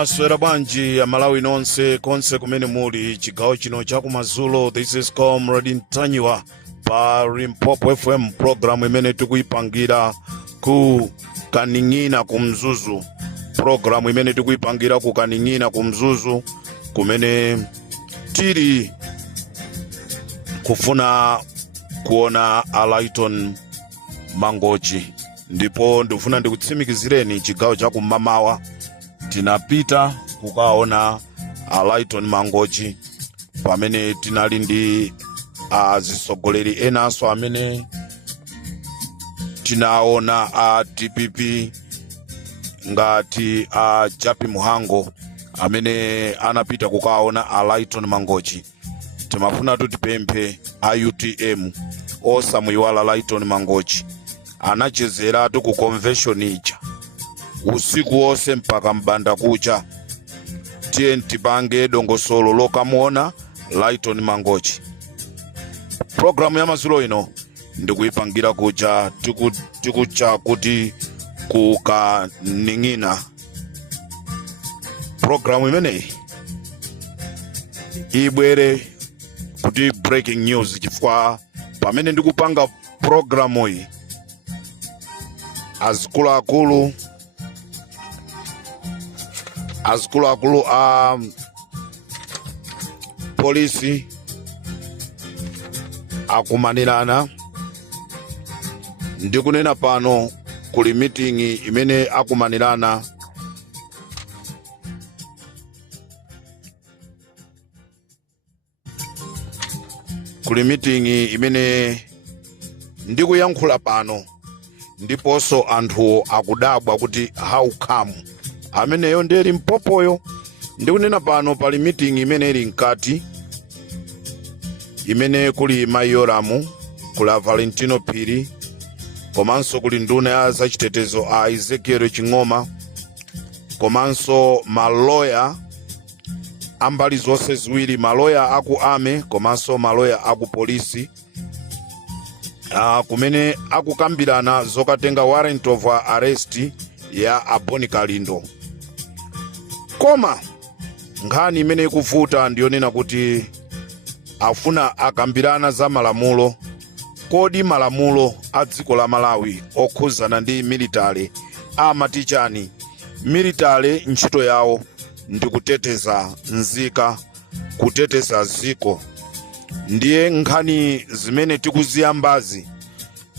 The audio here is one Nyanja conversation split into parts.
Mwaswera bwanji ya Malawi nonse konse kumene muli chigawo chino chakumadzulo. This is Comrade Ntanyiwa pa Limpopo FM program imene tikuipangira ku Kaning'ina kumzuzu. Program imene tikuipangira ku Kaning'ina kumzuzu kumene tiri kufuna kuona Alaiton Mangochi. Ndipo ndifuna ndikutsimikizireni chigawo chakumamawa tinapita kukaona Alaiton Mangochi pamene tinali ndi azisogoleri enaso amene tinaona a DPP ngati a Japi Muhango amene anapita kukaona Alaiton Mangochi. Timafuna tutipemphe a UTM osamuyiwala Alaiton Mangochi anachezeratu ku convention ija usiku wose mpaka mbanda kucha. Tiye ntipange dongosolo lokamuona Alaiton Mangochi. Programu ya madzulo ino ndikuipangira kucha tikucha kuti ku Kaning'ina. Programu imeneyi ibwere kuti breaking news chifukwa pamene ndikupanga programu iyi azikuluakulu a polisi akumanirana. Ndikunena pano kuli meeting imene akumanirana ndikuyankhula pano ndiponso anthu akudabwa kuti how come ameneyo ndeli mpopoyo. Ndikunena pano pali meeting imene ili mkati imene kuli Mayoramu, kula Valentino Phiri, komanso kuli nduna ya zachitetezo a Ezekiel Ching'oma, komanso maloya ambali zonse ziwiri, maloya aku ame komanso maloya aku polisi kumene akukambirana zokatenga warrant of arrest ya Aboni Kalindo. Koma nkhani imene ikuvuta ndiyonena kuti afuna akambirana za malamulo. Kodi malamulo a dziko la Malawi okhuzana ndi military amatichani? Military ntchito yawo ndi kuteteza nzika, kuteteza ziko. Ndiye nkhani zimene tikuziyambazi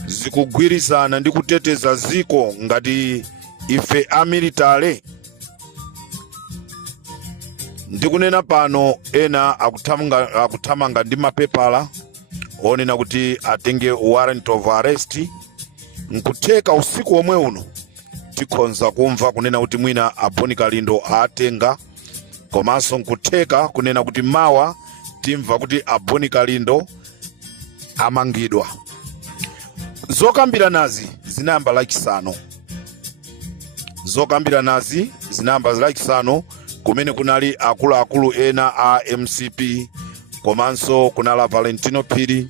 zikugwirizana ndi kuteteza ziko ngati ife a military. Ndikunena pano ena akuthamanga ndi mapepala onena kuti atenge warrant of arrest. Nkutheka usiku omwe uno tikhonza kumva kunena kuti mwina Aboni Kalindo atenga, komanso nkutheka kunena kuti mawa timva kuti Aboni Kalindo amangidwa. Zokambiranazi zinayamba lachisanu kumene kunali akuluakulu ena a MCP, komanso kunali Valentino Phiri,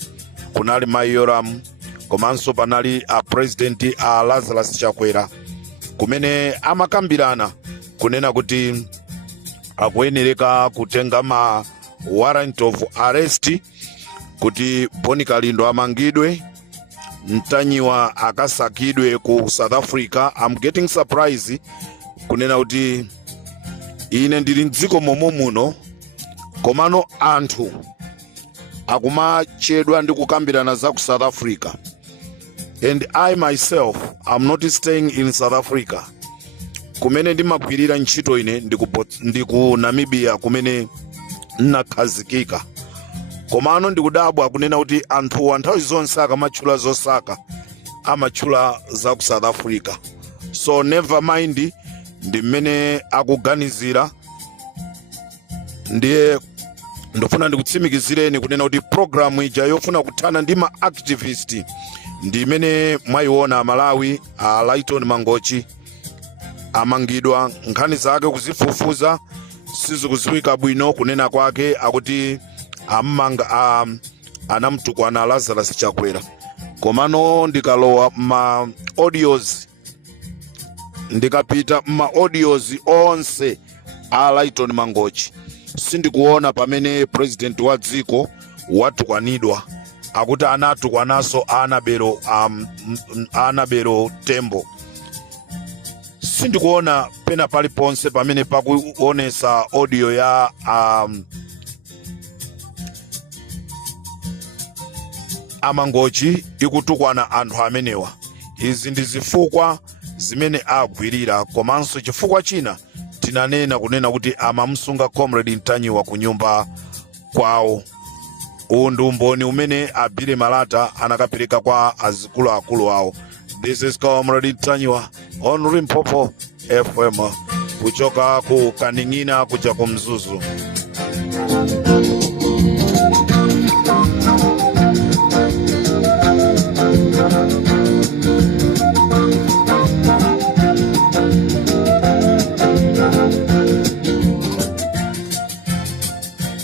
kunali Mayoram, komanso panali a president a Lazarus Chakwera, kumene amakambirana kunena kuti akuyenereka kutenga ma warrant of arrest kuti Aboni Kalindo amangidwe, Ntanyiwa akasakidwe ku South Africa. I'm getting surprised kunena kuti ine ndili mdziko momwe muno komano anthu akumachedwa ndi kukambirana za ku South Africa, and I myself am not staying in South Africa. Kumene ndimagwirira ntchito ine ndi ku Namibia kumene nakhazikika. Komano ndikudabwa kunena kuti anthu nthawi zonse akamatchula zosaka amatchula za ku South Africa. So never mind, ndi mmene akuganizira. Ndiye ndofuna ndikutsimikizireni kunena kuti programu ija yofuna kuthana ndi ma activist ndi imene mwayiona Malawi. Alaiton Mangochi amangidwa, nkhani zake kuzifufuza sizikuziwika bwino. Kunena kwake akuti anamtukwana Lazarus Chakwera. Komano ndikalowa ma audios ndikapita ma audios onse a Lighton Mangochi. Sindikuona pamene president wa dziko watukwanidwa akuti anatukwananso Anabelo Tembo. Sindikuona pena paliponse pamene pakuonesa audio ya Amangochi ikutukwana anthu amenewa. Izi ndi zifukwa zimene agwirira, komanso chifukwa china tinanena kunena kuti amamsunga Comrade Ntanyiwa ku nyumba kwawo. Uwu ndi umboni umene Abile Malata anakapereka kwa akulu awo. This is Comrade Ntanyiwa on Limpopo FM kuchoka ku Kaning'ina kuja ku Mzuzu.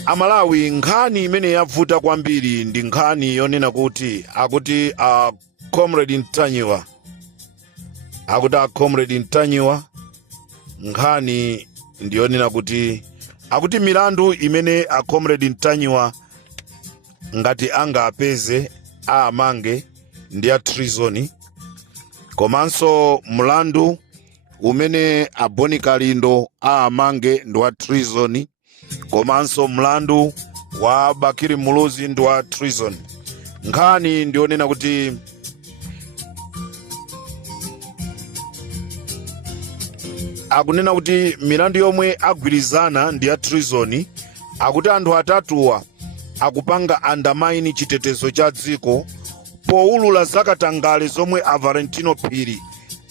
Amalawi, nkhani imene yavuta kwambiri ndi nkhani yonena kuti Comrade Ntanyiwa Comrade Ntanyiwa, nkhani ndiyonena kuti milandu imene Comrade Ntanyiwa ngati anga apeze amange ndi ya treason, komanso mlandu umene Boni Kalindo amange ndi wa treason, komanso mlandu wa Bakiri Muluzi ndi wa treason. Nkhani ndionena kuti akunena kuti milandu yomwe agwirizana ndi ya treason, akuti anthu atatuwa akupanga undermine chitetezo cha dziko poulula zakatangale zomwe Valentino Phiri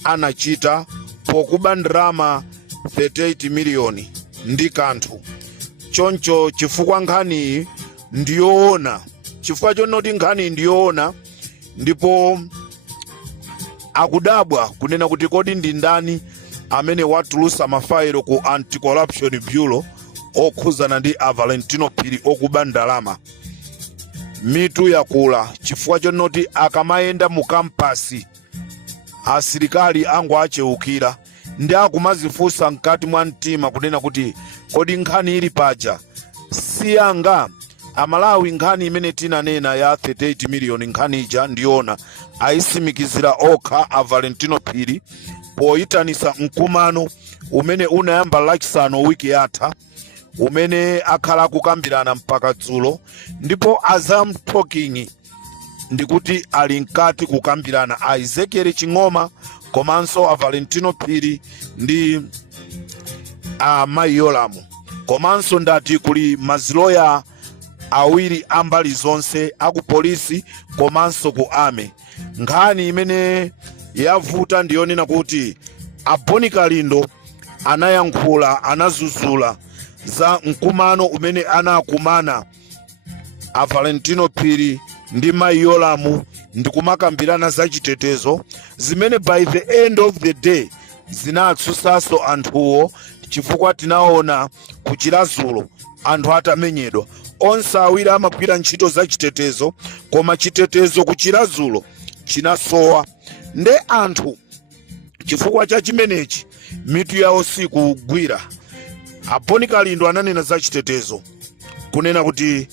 anachita pokuba ndalama 38 miliyoni ndi kanthu. Choncho chifukwa nkhani ndiyoona, chifukwa chonoti nkhani ndiyoona, ndipo akudabwa kunena kuti kodi ndi ndani amene watulusa mafailo ku Anti-Corruption Bureau okhuzana ndi Valentino Phiri okuba ndalama. Mitu yakula chifukwa chonoti akamayenda mu kampasi asilikali angu acheukira ndi akumazifunsa mkati mwa mtima kunena kuti kodi nkhani ili paja siyanga. Amalawi, nkhani imene tinanena ya 38 miliyoni nkhani ija ndiona aisimikizira okha Valentino Phiri poyitanisa mkumano umene unayamba lachisanu wiki yatha, umene akhala kukambirana mpaka dzulo, ndipo Azam Talking ndikuti ali nkati kukambirana Ezekiel Chingoma komanso Valentino Phiri ndi Mayolamu, komanso ndati kuli maziloya awiri ambali zonse aku polisi komanso ku ame. Nkhani imene yavuta ndiyonena kuti Boni Kalindo anayankhula, anazuzula za mkumano umene anakumana Valentino Phiri ndi Mayolamu ndi kumakambirana za chitetezo zimene by the end of the day zinatsusaso anthuwo, chifukwa tinaona kuchilazulo anthu atamenyedwa. Onse awiri amagwira ntchito za chitetezo, koma chitetezo kuchilazulo chinasowa. Nde anthu chifukwa cha chimenechi mitu yawo sikugwira. Boni Kalindo ananena za chitetezo kunena kuti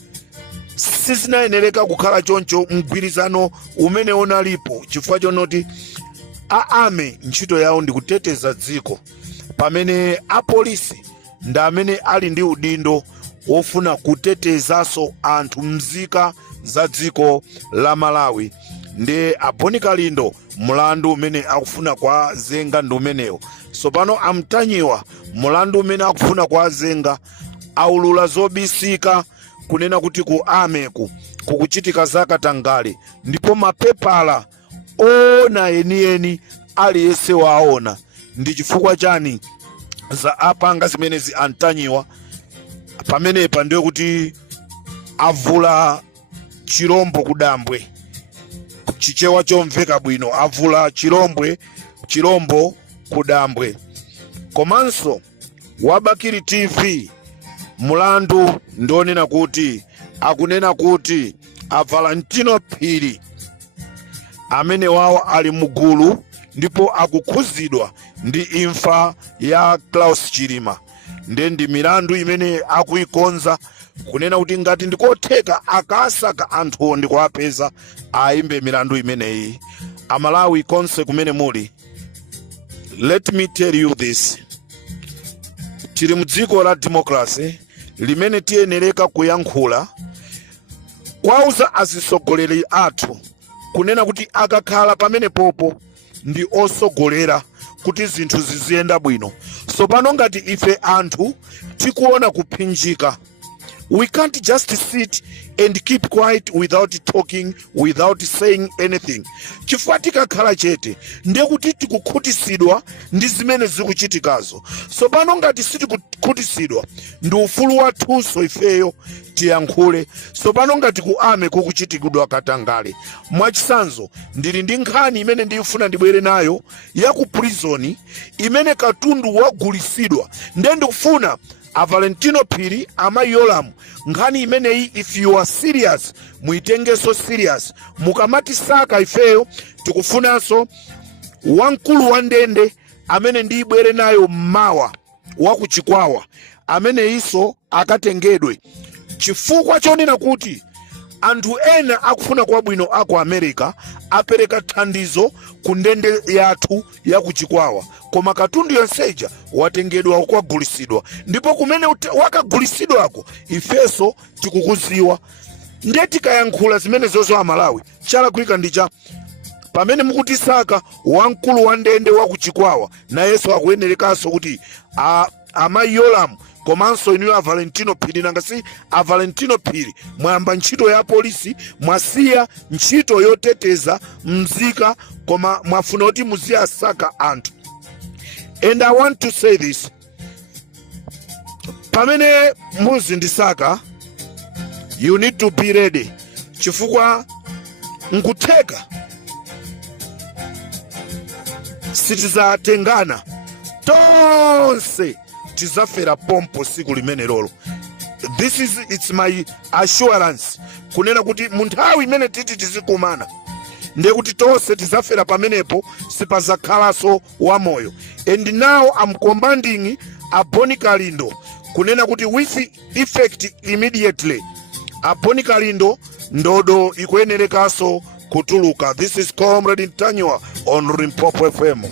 sizinayenereka kukhala choncho mgwirizano umene unalipo, chifukwa chonoti aame ntchito yawo ndi kuteteza dziko, pamene apolisi ndi amene ali ndi udindo wofuna kutetezaso anthu mzika za dziko la Malawi. Ndi Boni Kalindo mulandu umene akufuna kwa zenga ndi umenewo. Sopano Ntanyiwa mulandu umene akufuna kwa zenga aulula zobisika kunena kuti ku ameku kukuchitika zakatangale, ndipo mapepala ona enieni aliyese waona. Ndi chifukwa chani za apanga zimenezi Ntanyiwa pamenepa ndiyo kuti avula chirombo kudambwe, chichewa chomveka bwino, avula chirombo kudambwe. Komanso Wabakiri TV mulandu ndonena kuti akunena kuti Valentino Phiri amene wawo ali mugulu ndipo akukhuzidwa ndi imfa ya Klaus Chilima. ndi milandu imene akuikonza kunena kuti ngati ndikotheka akasaka anthu ndikuapeza aimbe milandu imeneyi. Amalawi konse kumene muli, let me tell you this, tili mudziko la democracy limene tiyenereka kuyankhula kwauza azisogoleri athu kunena kuti akakhala pamene popo ndi osogolera kuti zinthu ziziyenda bwino. So pano ngati ife anthu tikuona kuphinjika, we can't just sit and keep quiet without talking, without saying anything. Chifukwa tikakhala chete ndiye kuti tikukhutisidwa ndi zimene zikuchitikazo. So pano ngati sitikukhutisidwa ndi ufulu wathunso ifeyo tiyankhule. So pano ngati kuame kukuchitikidwa katangale, mwachisanzo ndili ndi nkhani imene ndifuna ndibwere nayo ya ku prison imene katundu wagulisidwa. Ndiye ndikufuna a Valentino Phiri, amayi Yolamu, nkhani imeneyi if you are serious muitenge so serious. Mukamati saka ifeyo tikufunanso wamkulu wa ndende amene ndibwere nayo mmawa wakuchikwawa amene iso akatengedwe, chifukwa chonena kuti anthu ena akufuna kwabwino aku America apereka thandizo ku ndende yathu yakuchikwawa, koma katundu yonseja watengedwa kwagulisidwa. Ndipo kumene wakagulisidwako ifeso tikukuziwa. Ndiye tikayankhula zimene zozo Amalawi chalakwika ndicha pamene mukutisaka wamkulu wa ndende wakuchikwawa nayenso akuyenerekanso kuti amayi Yolamu komanso inu a Valentino Phiri. Nangasi a Valentino Phiri mwayamba ntchito ya polisi, mwasiya ntchito yoteteza mzika, koma mwafuna kuti muziyasaka anthu. And I want to say this, pamene muzindisaka you need to be ready, chifukwa nkutheka sitizatengana tonse tizafera pompo siku limene lolo. It's my assurance kunena kuti munthawi imene titi tizikumana ndiye kuti tonse tizafera pamenepo, sipazakhalaso wamoyo. And now I'm commanding a Boni Kalindo kunena kuti with effect immediately a Boni Kalindo ndodo ikuyenerekaso kutuluka. This is Comrade Ntanywa on Limpopo FM.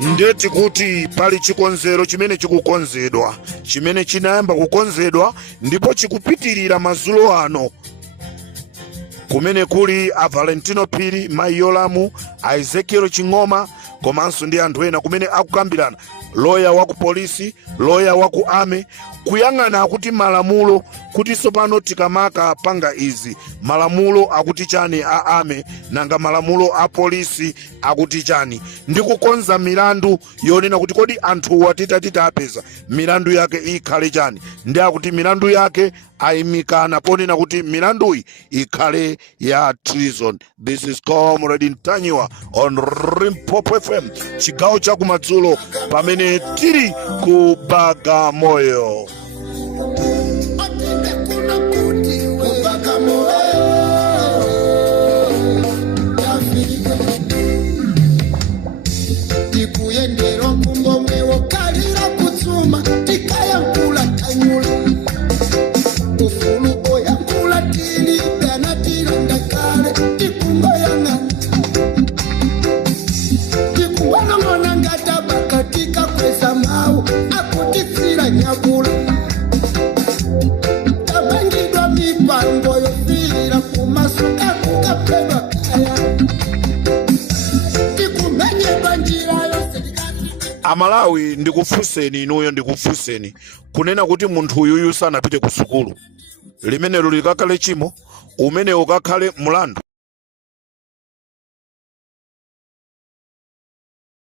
Ndeti kuti pali chikonzero chimene chikukonzedwa, chimene chinayamba kukonzedwa ndipo chikupitirira mazulo ano, kumene kuli a Valentino Phiri, mayi Yolamu, a Ezekiel Chingoma, komanso ndi anthu ena kumene akukambirana, loya waku polisi, loya waku ame, kuyang'ana akuti malamulo kuti sopano tikamaka panga izi malamulo akuti chani a ame nanga malamulo a polisi akuti chani, ndi kukonza milandu yonena kuti kodi anthu watitati apeza milandu yake ikhale chani, ndi akuti milandu yake ayimikana ponena kuti milanduyi ikhale ya treason. This is Comrade Ntanywa on Limpopo FM, chigawo cha kumadzulo pamene tiri ku Bagamoyo. Amalawi ndikufuseni inuyo, ndikufuseni kunena kuti munthu uyuyu sanapite ku sukulu, limenelo likakale chimo, umene ukakhale mulandu.